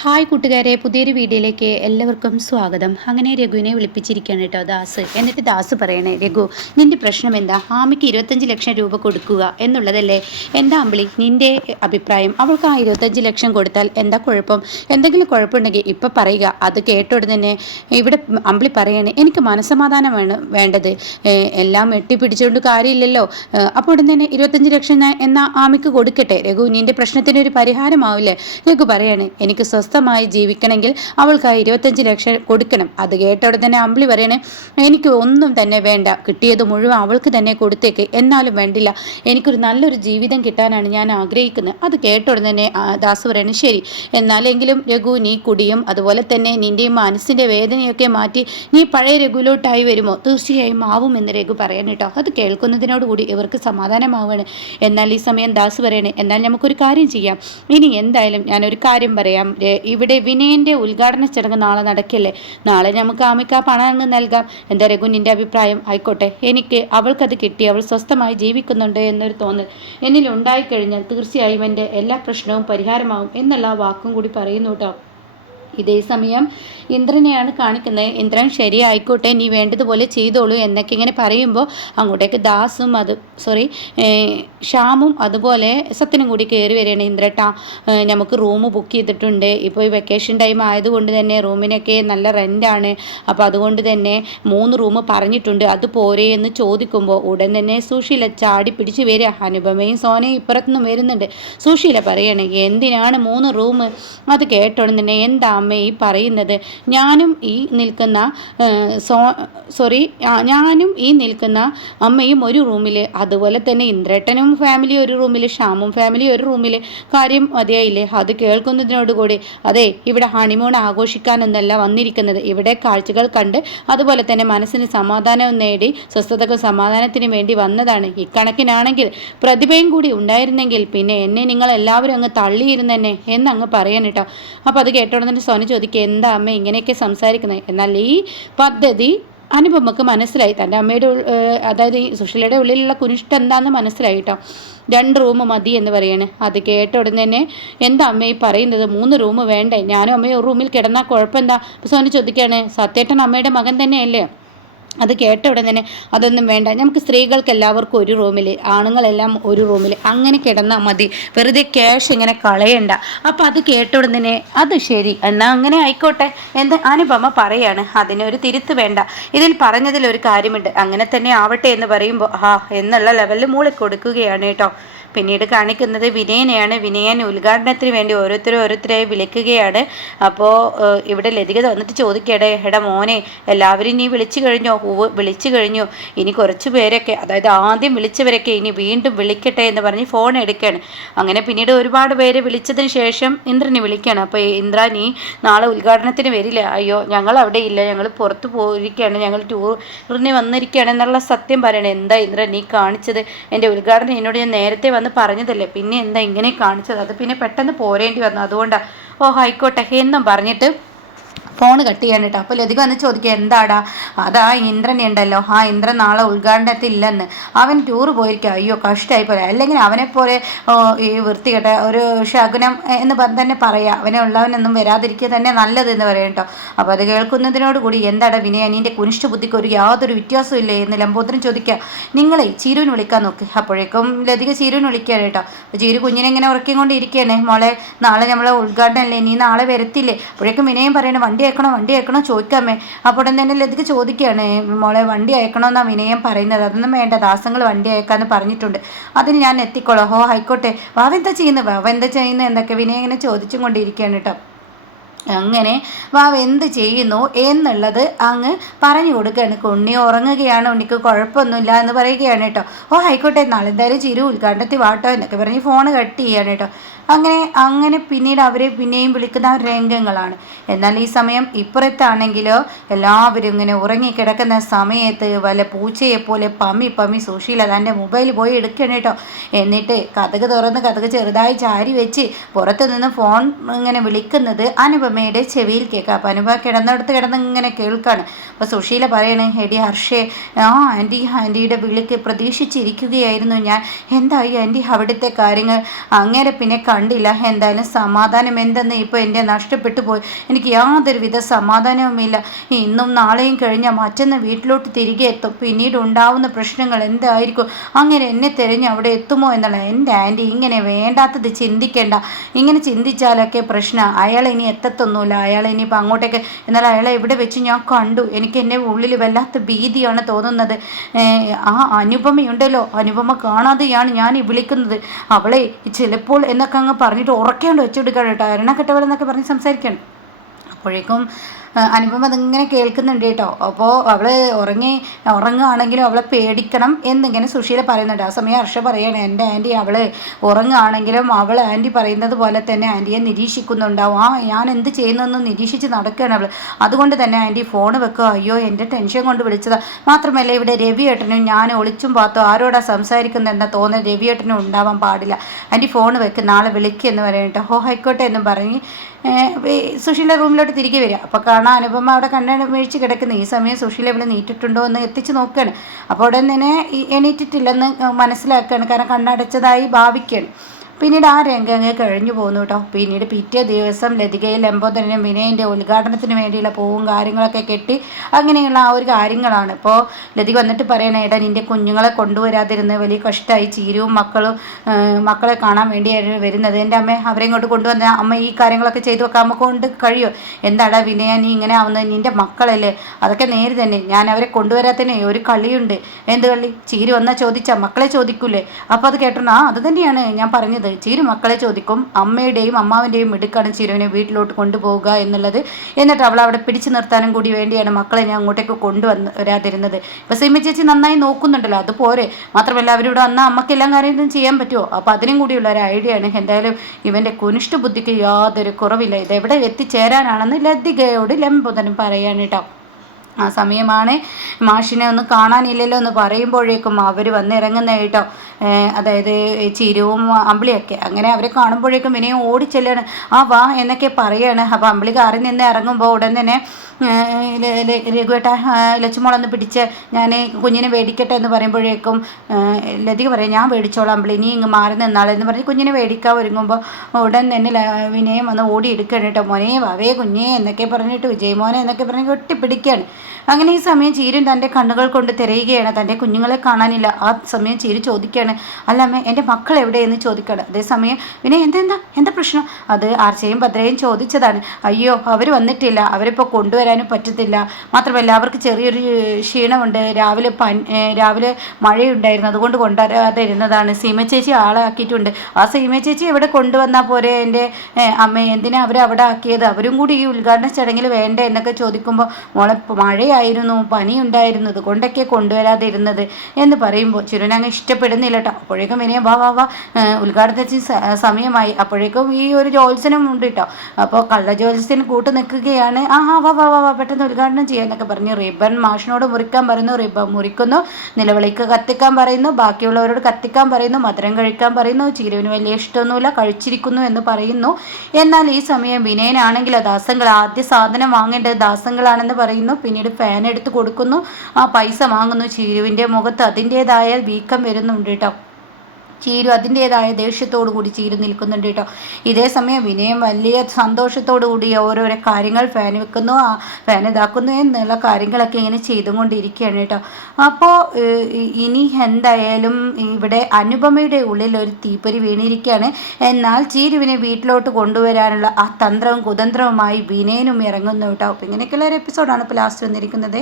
Hi കൂട്ടുകാരെ, പുതിയൊരു വീഡിയോയിലേക്ക് എല്ലാവർക്കും സ്വാഗതം. അങ്ങനെ രഘുവിനെ വിളിപ്പിച്ചിരിക്കുകയാണ് കേട്ടോ ദാസ്. എന്നിട്ട് ദാസ് പറയണേ, രഘു നിൻ്റെ പ്രശ്നം എന്താ? ആമിക്ക് 25 ലക്ഷം രൂപ കൊടുക്കുക എന്നുള്ളതല്ലേ? എന്താ അമ്പിളി നിൻ്റെ അഭിപ്രായം? അവൾക്ക് ആ 25 ലക്ഷം കൊടുത്താൽ എന്താ കുഴപ്പം? എന്തെങ്കിലും കുഴപ്പമുണ്ടെങ്കിൽ ഇപ്പം പറയുക. അത് കേട്ടോടെ തന്നെ ഇവിടെ അമ്പിളി പറയണേ, എനിക്ക് മനസ്സമാധാനമാണ് വേണ്ടത്, എല്ലാം എട്ടിപ്പിടിച്ചുകൊണ്ട് കാര്യമില്ലല്ലോ. അപ്പോൾ ഉടൻ തന്നെ 25 ലക്ഷം എന്നാ ആമിക്ക് കൊടുക്കട്ടെ. രഘു നിൻ്റെ പ്രശ്നത്തിനൊരു പരിഹാരമാവില്ലേ? രഘു പറയാണ്, എനിക്ക് സ്വസ്ഥമായി ജീവിക്കണമെങ്കിൽ അവൾക്ക് ആ 25 ലക്ഷം കൊടുക്കണം. അത് കേട്ടോടെ തന്നെ അമ്പിളി പറയണേ, എനിക്ക് ഒന്നും തന്നെ വേണ്ട, കിട്ടിയത് മുഴുവൻ അവൾക്ക് തന്നെ കൊടുത്തേക്ക്. എന്നാലും വേണ്ടില്ല, എനിക്കൊരു നല്ലൊരു ജീവിതം കിട്ടാനാണ് ഞാൻ ആഗ്രഹിക്കുന്നത്. അത് കേട്ടോടെ തന്നെ ദാസ് പറയണേ, ശരി എന്നാലെങ്കിലും രഘു നീ കുടിയും അതുപോലെ തന്നെ നിൻ്റെയും മനസ്സിൻ്റെ വേദനയൊക്കെ മാറ്റി നീ പഴയ രഘുവിലോട്ടായി വരുമോ? തീർച്ചയായും ആവുമെന്ന് രഘു പറയാൻ കേട്ടോ. അത് കേൾക്കുന്നതിനോടുകൂടി ഇവർക്ക് സമാധാനമാവാണ്. എന്നാൽ ഈ സമയം ദാസ് പറയണേ, എന്നാൽ നമുക്കൊരു കാര്യം ചെയ്യാം. ഇനി എന്തായാലും ഞാനൊരു കാര്യം പറയാം, ഇവിടെ വിനയൻ്റെ ഉദ്ഘാടന ചടങ്ങ് നാളെ നടക്കില്ലേ? നാളെ നമുക്ക് ആമിക്ക് ആ പണം അങ്ങ് നൽകാം. എന്താ രഘു നിൻ്റെ അഭിപ്രായം? ആയിക്കോട്ടെ, എനിക്ക് അവൾക്കത് കിട്ടി, അവൾ സ്വസ്ഥമായി ജീവിക്കുന്നുണ്ട് എന്നൊരു തോന്നൽ എന്നിൽ ഉണ്ടായിക്കഴിഞ്ഞാൽ തീർച്ചയായും എൻ്റെ എല്ലാ പ്രശ്നവും പരിഹാരമാകും എന്നുള്ള ആ വാക്കും കൂടി പറയുന്നു കേട്ടോ. ഇതേ സമയം ഇന്ദ്രനെയാണ് കാണിക്കുന്നത്. ഇന്ദ്രൻ ശരി ആയിക്കോട്ടെ, നീ വേണ്ടതുപോലെ ചെയ്തോളൂ എന്നൊക്കെ ഇങ്ങനെ പറയുമ്പോൾ അങ്ങോട്ടേക്ക് ദാസും ശ്യാമും അതുപോലെ സത്യനും കൂടി കയറി വരികയാണ്. ഇന്ദ്രട്ടാ, നമുക്ക് റൂം ബുക്ക് ചെയ്തിട്ടുണ്ട്. ഇപ്പോൾ ഈ വെക്കേഷൻ ടൈം ആയതുകൊണ്ട് തന്നെ റൂമിനൊക്കെ നല്ല റെൻ്റാണ്. അപ്പോൾ അതുകൊണ്ട് തന്നെ 3 റൂം പറഞ്ഞിട്ടുണ്ട്, അത് പോരെ എന്ന് ചോദിക്കുമ്പോൾ ഉടൻ തന്നെ സുശീല ചാടി പിടിച്ച് വരിക. അനുപമയും സോനയും ഇപ്പുറത്തുനിന്നും വരുന്നുണ്ട്. സുശീല പറയണേ, എന്തിനാണ് 3 റൂം? അത് കേട്ടോണം തന്നെ എന്താ അമ്മ ഈ പറയുന്നത്? ഞാനും ഈ നിൽക്കുന്ന അമ്മയും ഒരു റൂമിൽ, അതുപോലെ തന്നെ ഇന്ദ്രേട്ടനും ഫാമിലി ഒരു റൂമിൽ, ശ്യാമും ഫാമിലി ഒരു റൂമിൽ. കാര്യം മതിയായില്ലേ? അത് കേൾക്കുന്നതിനോടുകൂടി, അതെ ഇവിടെ ഹണിമൂൺ ആഘോഷിക്കാനൊന്നല്ല വന്നിരിക്കുന്നത്, ഇവിടെ കാഴ്ചകൾ കണ്ട് അതുപോലെ തന്നെ മനസ്സിന് സമാധാനം നേടി സ്വസ്ഥതക്കും സമാധാനത്തിനും വേണ്ടി വന്നതാണ്. ഇക്കണക്കിനാണെങ്കിൽ പ്രതിഭയും കൂടി ഉണ്ടായിരുന്നെങ്കിൽ പിന്നെ എന്നെ നിങ്ങൾ എല്ലാവരും അങ്ങ് തള്ളിയിരുന്നെന്നെ എന്നങ്ങ് പറയാൻ കേട്ടോ. അപ്പോൾ അത് കേട്ടോടെ തന്നെ സോന ചോദിക്കുക, എന്താ അമ്മ ഇങ്ങനെയൊക്കെ സംസാരിക്കുന്നത്? എന്നാൽ ഈ പദ്ധതി അനുപമക്ക് മനസ്സിലായി. തൻ്റെ അമ്മയുടെ അതായത് ഈ സുശീലയുടെ ഉള്ളിലുള്ള കുനിഷ്ടം എന്താണെന്ന് മനസ്സിലായി കേട്ടോ. 2 റൂം മതി എന്ന് പറയാണ്. അത് കേട്ട ഉടൻ തന്നെ എന്താ അമ്മ ഈ പറയുന്നത്? 3 റൂം വേണ്ടേ? ഞാനും അമ്മയും ഒരു റൂമിൽ കിടന്നാൽ കുഴപ്പമെന്താ? സോന ചോദിക്കുകയാണ്, സത്യേട്ടൻ അമ്മയുടെ മകൻ തന്നെയല്ലേ? അത് കേട്ട ഉടൻ തന്നെ അതൊന്നും വേണ്ട, നമുക്ക് സ്ത്രീകൾക്ക് എല്ലാവർക്കും ഒരു റൂമിൽ, ആണുങ്ങളെല്ലാം ഒരു റൂമിൽ, അങ്ങനെ കിടന്നാൽ മതി, വെറുതെ ക്യാഷ് ഇങ്ങനെ കളയണ്ട. അപ്പം അത് കേട്ട ഉടൻ തന്നെ അത് ശരി എന്നാൽ അങ്ങനെ ആയിക്കോട്ടെ എന്ന് അനുപമ പറയാണ്. അതിനൊരു തിരുത്ത് വേണ്ട, ഇതിൽ പറഞ്ഞതിൽ ഒരു കാര്യമുണ്ട്, അങ്ങനെ തന്നെ ആവട്ടെ എന്ന് പറയുമ്പോൾ എന്നുള്ള ലെവലിൽ മൂളിക്കൊടുക്കുകയാണ് കേട്ടോ. പിന്നീട് കാണിക്കുന്നത് വിനയനെയാണ്. വിനയൻ ഉദ്ഘാടനത്തിന് വേണ്ടി ഓരോരുത്തരായി വിളിക്കുകയാണ്. അപ്പോൾ ഇവിടെ ലതിക വന്നിട്ട് ചോദിക്കട്ടെ, എടാ മോനെ, എല്ലാവരും നീ വിളിച്ചു കഴിഞ്ഞോ? വിളിച്ചു കഴിഞ്ഞു, ഇനി കുറച്ച് പേരൊക്കെ, അതായത് ആദ്യം വിളിച്ചവരൊക്കെ ഇനി വീണ്ടും വിളിക്കട്ടെ എന്ന് പറഞ്ഞ് ഫോൺ എടുക്കുകയാണ്. അങ്ങനെ പിന്നീട് ഒരുപാട് പേര് വിളിച്ചതിന് ശേഷം ഇന്ദ്രനെ വിളിക്കുകയാണ്. അപ്പോൾ ഇന്ദ്ര, നീ നാളെ ഉദ്ഘാടനത്തിന് വരില്ല? അയ്യോ ഞങ്ങൾ അവിടെ ഇല്ല, ഞങ്ങൾ പുറത്ത് പോയിരിക്കുകയാണ്, ഞങ്ങൾ ടൂറിന് വന്നിരിക്കുകയാണ് എന്നുള്ള സത്യം പറയണേ. എന്താ ഇന്ദ്ര നീ കാണിച്ചത്? എൻ്റെ ഉദ്ഘാടനം എന്നോട് ഞാൻ നേരത്തെ വന്ന് പറഞ്ഞതല്ലേ, പിന്നെ എന്താ ഇങ്ങനെ കാണിച്ചത്? അത് പിന്നെ പെട്ടെന്ന് പോരേണ്ടി വന്നു, അതുകൊണ്ടാണ്. ആയിക്കോട്ടെ എന്നും പറഞ്ഞിട്ട് ഫോൺ കട്ട് ചെയ്യാൻ കേട്ടോ. അപ്പോൾ ലതിക വന്ന് ചോദിക്കുക, എന്താടാ? അതാ ഇന്ദ്രനെ ഉണ്ടല്ലോ, ഇന്ദ്രൻ നാളെ ഉദ്ഘാടനത്തില്ലെന്ന്, അവൻ ടൂർ പോയിരിക്കുക. അയ്യോ കഷ്ടമായി പോലെ, അല്ലെങ്കിൽ അവനെപ്പോലെ ഈ വൃത്തികെട്ട ഒരു ശകുനം എന്ന് തന്നെ പറയാം, അവനെ ഉള്ളവനൊന്നും വരാതിരിക്കുക തന്നെ നല്ലതെന്ന് പറയാം കേട്ടോ. അപ്പോൾ അത് കേൾക്കുന്നതിനോടുകൂടി എന്താടാ വിനയ, നിൻ്റെ കുനിഷ്ഠ ബുദ്ധിക്ക് ഒരു യാതൊരു വ്യത്യാസവും ഇല്ലേ എന്ന് ലംബോദരൻ ചോദിക്കുക. നിങ്ങളെ ചീരുവിന് വിളിക്കാൻ നോക്ക്. അപ്പോഴേക്കും ലതിക ചീരുവിന് വിളിക്കുകയാണ് കേട്ടോ. അപ്പോൾ ചീരു കുഞ്ഞിനെ ഇങ്ങനെ ഉറക്കിക്കൊണ്ടിരിക്കുകയാണ്. മോളെ, നാളെ നമ്മളെ ഉദ്ഘാടനമല്ലേ, നീ നാളെ വരത്തില്ലേ? അപ്പോഴേക്കും വിനയം പറയണേ, വണ്ടി അയക്കണോ ചോദിക്കാമേ. അപ്പോൾ തന്നെ ലതിക ചോദിക്കുകയാണ്, മോളെ വണ്ടി അയക്കണമെന്നാണ് വിനയം പറയുന്നത്. അതൊന്നും വേണ്ട, ദാസങ്ങൾ വണ്ടി അയക്കാമെന്ന് പറഞ്ഞിട്ടുണ്ട്, അതിൽ ഞാൻ എത്തിക്കോളാം. ആയിക്കോട്ടെ. വാവെന്താ ചെയ്യുന്നത് എന്നൊക്കെ വിനയം ഇങ്ങനെ ചോദിച്ചും കൊണ്ടിരിക്കുകയാണ് കേട്ടോ. അങ്ങനെ വാവ് എന്ത് ചെയ്യുന്നു എന്നുള്ളത് അങ്ങ് പറഞ്ഞു കൊടുക്കുകയാണ്. ഉണ്ണി ഉറങ്ങുകയാണ്, ഉണ്ണിക്ക് കുഴപ്പമൊന്നുമില്ല എന്ന് പറയുകയാണ് കേട്ടോ. ആയിക്കോട്ടെ, നാളെ എന്തായാലും ചിരു ഉദ്ഘാടനത്തിൽ വാട്ടോ എന്നൊക്കെ പറഞ്ഞ് ഫോൺ കട്ട് ചെയ്യാണ് കേട്ടോ. അങ്ങനെ പിന്നീട് അവരെ പിന്നെയും വിളിക്കുന്ന രംഗങ്ങളാണ്. എന്നാൽ ഈ സമയം ഇപ്പുറത്താണെങ്കിലോ എല്ലാവരും ഇങ്ങനെ ഉറങ്ങിക്കിടക്കുന്ന സമയത്ത് വല്ല പൂച്ചയെപ്പോലെ പമ്മി സുശീല തൻ്റെ മൊബൈൽ പോയി എടുക്കണം കേട്ടോ. എന്നിട്ട് കതക് തുറന്ന് കതക് ചെറുതായി ചാരി വെച്ച് പുറത്തു നിന്ന് ഫോൺ ഇങ്ങനെ വിളിക്കുന്നത് അനുപമയുടെ ചെവിയിൽ കേൾക്കാം. അപ്പം അനുപമ കിടന്ന് ഇങ്ങനെ കേൾക്കാണ്. അപ്പോൾ സുശീല പറയണേ, എടി ഹർഷേ, ആൻറ്റിയുടെ വിളിക്ക് പ്രതീക്ഷിച്ചിരിക്കുകയായിരുന്നു ഞാൻ. എന്തായി ആൻറ്റി അവിടുത്തെ കാര്യങ്ങൾ? അങ്ങനെ പിന്നെ കണ്ടില്ല. എന്തായാലും സമാധാനം എന്തെന്ന് ഇപ്പോൾ എൻ്റെ നഷ്ടപ്പെട്ടു പോയി. എനിക്ക് യാതൊരുവിധ സമാധാനവുമില്ല. ഇന്നും നാളെയും കഴിഞ്ഞാൽ മറ്റന്ന് വീട്ടിലോട്ട് തിരികെ എത്തും. പിന്നീട് ഉണ്ടാവുന്ന പ്രശ്നങ്ങൾ എന്തായിരിക്കും? അങ്ങനെ എന്നെ തിരഞ്ഞ് അവിടെ എത്തുമോ എന്നുള്ള. എൻ്റെ ആൻറ്റി ഇങ്ങനെ വേണ്ടാത്തത് ചിന്തിക്കേണ്ട. ഇങ്ങനെ ചിന്തിച്ചാലൊക്കെ പ്രശ്നം. അയാൾ ഇനി എത്തത്തൊന്നുമില്ല. അയാൾ ഇനിയിപ്പോൾ അങ്ങോട്ടേക്ക്. എന്നാൽ അയാളെ എവിടെ വെച്ച് ഞാൻ കണ്ടു. എനിക്ക് എൻ്റെ ഉള്ളിൽ വല്ലാത്ത ഭീതിയാണ് തോന്നുന്നത്. ആ അനുപമയുണ്ടല്ലോ, അനുപമ കാണാതെയാണ് ഞാൻ ഈ വിളിക്കുന്നത്. അവളെ ചിലപ്പോൾ എന്നൊക്കെ അങ്ങ് പറഞ്ഞിട്ട് ഉറക്കേണ്ട വെച്ചെടുക്കണം കേട്ടോ. എണ്ണക്കെട്ടവളെന്നൊക്കെ പറഞ്ഞ് സംസാരിക്കണം. അപ്പോഴേക്കും അനുപമ അതിങ്ങനെ കേൾക്കുന്നുണ്ട് കേട്ടോ. അപ്പോൾ അവൾ ഉറങ്ങുകയാണെങ്കിലും അവളെ പേടിക്കണം എന്നിങ്ങനെ സുശീല പറയുന്നുണ്ട്. ആ സമയം ഹർഷ പറയാണ്, എൻ്റെ ആൻറ്റി അവൾ ഉറങ്ങുകയാണെങ്കിലും അവൾ ആൻറ്റി പറയുന്നത് പോലെ തന്നെ ആൻറ്റിയെ നിരീക്ഷിക്കുന്നുണ്ടാവും. ഞാൻ എന്ത് ചെയ്യുന്നതെന്ന് നിരീക്ഷിച്ച് നടക്കുകയാണ് അവൾ. അതുകൊണ്ട് തന്നെ ആൻറ്റി ഫോൺ വെക്കുക. അയ്യോ എൻ്റെ ടെൻഷൻ കൊണ്ട് വിളിച്ചതാണ്. മാത്രമല്ല ഇവിടെ രവിയേട്ടനും ഞാൻ ഒളിച്ചും പാത്തോ ആരോടാ സംസാരിക്കുന്നതെന്ന തോന്നൽ രവിയേട്ടനും ഉണ്ടാവാൻ പാടില്ല. ആൻറ്റി ഫോൺ വെക്ക്, നാളെ വിളിക്കുമെന്ന് പറയട്ടെ. ഹോ ആയിക്കോട്ടെ എന്നും പറഞ്ഞ് സുശീല റൂമിലോട്ട് തിരികെ വരിക. അപ്പോൾ കാണാൻ അനുപമ അവിടെ കണ്ണു വീഴ്ച കിടക്കുന്നു. ഈ സമയം സുശീല ഇവിടെ നീറ്റിട്ടുണ്ടോ എന്ന് എത്തിച്ച് നോക്കുകയാണ്. അപ്പോൾ ഉടൻ തന്നെ എണീറ്റിട്ടില്ലെന്ന് മനസ്സിലാക്കുകയാണ്. കാരണം കണ്ണടച്ചതായി ഭാവിക്കുകയാണ്. പിന്നീട് ആ രംഗങ്ങ് കഴിഞ്ഞു പോകുന്നു കേട്ടോ. പിന്നീട് പിറ്റേ ദിവസം ലതികയിൽ ലംബോദരനും വിനയൻ്റെ ഉദ്ഘാടനത്തിന് വേണ്ടിയുള്ള പൂവും കാര്യങ്ങളൊക്കെ കെട്ടി അങ്ങനെയുള്ള ആ ഒരു കാര്യങ്ങളാണ്. ഇപ്പോൾ ലതിക വന്നിട്ട് പറയണേ, ഏട്ടാ നിൻ്റെ കുഞ്ഞുങ്ങളെ കൊണ്ടുവരാതിരുന്ന് വലിയ കഷ്ടമായി. ചീരവും മക്കളെ കാണാൻ വേണ്ടിയാണ് വരുന്നത്. എൻ്റെ അമ്മ അവരെ ഇങ്ങോട്ട് കൊണ്ടുവന്ന അമ്മ ഈ കാര്യങ്ങളൊക്കെ ചെയ്തു വെക്കാൻ അമ്മ കൊണ്ട് കഴിയുമോ? എന്താടാ വിനയ നീ ഇങ്ങനെ ആവുന്നത്? നിൻ്റെ മക്കളല്ലേ? അതൊക്കെ നേര് തന്നെ. ഞാൻ അവരെ കൊണ്ടുവരാത്തന്നെ ഒരു കളിയുണ്ട്. എന്ത് കളി? ചീര വന്നാൽ ചോദിച്ചാൽ മക്കളെ ചോദിക്കൂലേ? അപ്പോൾ അത് കേട്ടോ. അത് തന്നെയാണ് ഞാൻ പറഞ്ഞത്. ചീരു മക്കളെ ചോദിക്കും. അമ്മയുടെയും അമ്മാവിൻ്റെയും മിടുക്കാണ് ചീരുവിനെ വീട്ടിലോട്ട് കൊണ്ടുപോവുക എന്നുള്ളത്. എന്നിട്ട് അവൾ അവിടെ പിടിച്ചു നിർത്താനും കൂടി വേണ്ടിയാണ് മക്കളെ ഞാൻ അങ്ങോട്ടേക്ക് കൊണ്ടുവരാതിരുന്നത്. ഇപ്പം സിമി ചേച്ചി നന്നായി നോക്കുന്നുണ്ടല്ലോ, അത് പോരെ. മാത്രമല്ല അവരിവിടെ വന്നാൽ അമ്മക്കെല്ലാം കാര്യങ്ങളും ചെയ്യാൻ പറ്റുമോ? അപ്പോൾ അതിനും കൂടിയുള്ള ഒരു ഐഡിയ ആണ്. എന്തായാലും ഇവൻ്റെ കുനിഷ്ഠ ബുദ്ധിക്ക് യാതൊരു കുറവില്ല. ഇതെവിടെ എത്തിച്ചേരാനാണെന്ന് ലതികയോട് ലംബോദരൻ പറയാൻ കേട്ടോ. ആ സമയമാണ് മാഷിനെ ഒന്ന് കാണാനില്ലല്ലോ എന്ന് പറയുമ്പോഴേക്കും അവർ വന്നിറങ്ങുന്ന കേട്ടോ. അതായത് ചിരുവും അമ്പിളിയൊക്കെ. അങ്ങനെ അവരെ കാണുമ്പോഴേക്കും വിനയം ഓടിച്ചെല്ലാണ്. ആ വാ എന്നൊക്കെ പറയാണ്. അപ്പോൾ അമ്പിളി കാറിൽ നിന്ന് ഇറങ്ങുമ്പോൾ ഉടൻ തന്നെ രഘുവേട്ട ലച്ചുമോളൊന്ന് പിടിച്ച് ഞാൻ കുഞ്ഞിനെ മേടിക്കട്ടെ എന്ന് പറയുമ്പോഴേക്കും ലതിക പറയും, ഞാൻ മേടിച്ചോളാം അമ്പിളി, നീ ഇങ്ങ് മാറി നിന്നാളെന്ന് പറഞ്ഞ് കുഞ്ഞിനെ മേടിക്കാൻ ഒരുങ്ങുമ്പോൾ ഉടൻ തന്നെ വിനയം വന്ന് ഓടി എടുക്കുകയാണ് കേട്ടോ. മോനെ വാവേ കുഞ്ഞേ എന്നൊക്കെ പറഞ്ഞിട്ട് വിജയമോനെ എന്നൊക്കെ പറഞ്ഞ് കെട്ടിപ്പിടിക്കുകയാണ്. അങ്ങനെ ഈ സമയം ചീരും തൻ്റെ കണ്ണുകൾ കൊണ്ട് തിരയുകയാണ്. തൻ്റെ കുഞ്ഞുങ്ങളെ കാണാനില്ല. ആ സമയം ചീരു ചോദിക്കുകയാണ്, അല്ല അമ്മ എൻ്റെ മക്കൾ എവിടെയെന്ന് ചോദിക്കുകയാണ്. അതേസമയം പിന്നെ എന്താ പ്രശ്നം? അത് ആർച്ചയും ഭദ്രയും ചോദിച്ചതാണ്. അയ്യോ അവർ വന്നിട്ടില്ല, അവരിപ്പോൾ കൊണ്ടുവരാനും പറ്റത്തില്ല. മാത്രമല്ല അവർക്ക് ചെറിയൊരു ക്ഷീണമുണ്ട്. രാവിലെ മഴയുണ്ടായിരുന്നു, അതുകൊണ്ട് കൊണ്ടുവരാതെ ഇരുന്നതാണ്. സീമ ചേച്ചി ആളാക്കിയിട്ടുണ്ട്. ആ സീമ ചേച്ചി എവിടെ കൊണ്ടുവന്നാൽ പോരെ എൻ്റെ അമ്മ? എന്തിനാ അവരവിടെ ആക്കിയത്? അവരും കൂടി ഈ ഉദ്ഘാടന ചടങ്ങിൽ വേണ്ടേ എന്നൊക്കെ ചോദിക്കുമ്പോൾ മോളെ മഴയായിരുന്നു, പനിയുണ്ടായിരുന്നു, അതുകൊണ്ടൊക്കെ കൊണ്ടുവരാതെ ഇരുന്നത് എന്ന് പറയുമ്പോൾ ചിരുനങ്ങ് ഇഷ്ടപ്പെടുന്നില്ല കേട്ടോ. അപ്പോഴേക്കും വിനയ വാ ഉദ്ഘാടനത്തിന് സമയമായി. അപ്പോഴേക്കും ഈ ഒരു ജോത്സ്യനും ഉണ്ട് കേട്ടോ. അപ്പോൾ കള്ള ജോത്സ്യന് കൂട്ട് നിൽക്കുകയാണ്. വാ പെട്ടെന്ന് ഉദ്ഘാടനം ചെയ്യാന്നൊക്കെ പറഞ്ഞ് റിബൺ മാഷിനോട് മുറിക്കാൻ പറയുന്നു. റിബൺ മുറിക്കുന്നു. നിലവിളിക്ക് കത്തിക്കാൻ പറയുന്നു. ബാക്കിയുള്ളവരോട് കത്തിക്കാൻ പറയുന്നു. മധുരം കഴിക്കാൻ പറയുന്നു. ചിരുവിന് വലിയ ഇഷ്ടമൊന്നുമില്ല, കഴിച്ചിരിക്കുന്നു എന്ന് പറയുന്നു. എന്നാൽ ഈ സമയം വിനയനാണെങ്കിൽ ദാസങ്ങൾ ആദ്യ സാധനം വാങ്ങേണ്ടത് ദാസങ്ങളാണെന്ന് പറയുന്നു. പിന്നീട് ഫാൻ എടുത്ത് കൊടുക്കുന്നു. ആ പൈസ വാങ്ങുന്നു. ചീരുവിൻ്റെ മുഖത്ത് അതിൻ്റേതായ വീക്കം വരുന്നുണ്ട് കേട്ടോ. ചീരു അതിൻ്റേതായ ദേഷ്യത്തോടു കൂടി ചീരു നിൽക്കുന്നുണ്ട് കേട്ടോ. ഇതേ സമയം വിനയം വലിയ സന്തോഷത്തോടു കൂടി ഓരോരോ കാര്യങ്ങൾ ഫാൻ വെക്കുന്നു, ഫാൻ ഇതാക്കുന്നു എന്നുള്ള കാര്യങ്ങളൊക്കെ ഇങ്ങനെ ചെയ്തുകൊണ്ടിരിക്കുകയാണ് കേട്ടോ. അപ്പോൾ ഇനി എന്തായാലും ഇവിടെ അനുപമയുടെ ഉള്ളിൽ ഒരു തീപ്പൊരി വീണിരിക്കുകയാണ്. എന്നാൽ ചീരുവിനെ വീട്ടിലോട്ട് കൊണ്ടുവരാനുള്ള ആ തന്ത്രവും കുതന്ത്രവുമായി വിനയനും ഇറങ്ങുന്നു കേട്ടോ. അപ്പോൾ ഇങ്ങനെയൊക്കെയുള്ള ഒരു എപ്പിസോഡാണ് ഇപ്പോൾ ലാസ്റ്റ് വന്നിരിക്കുന്നത്.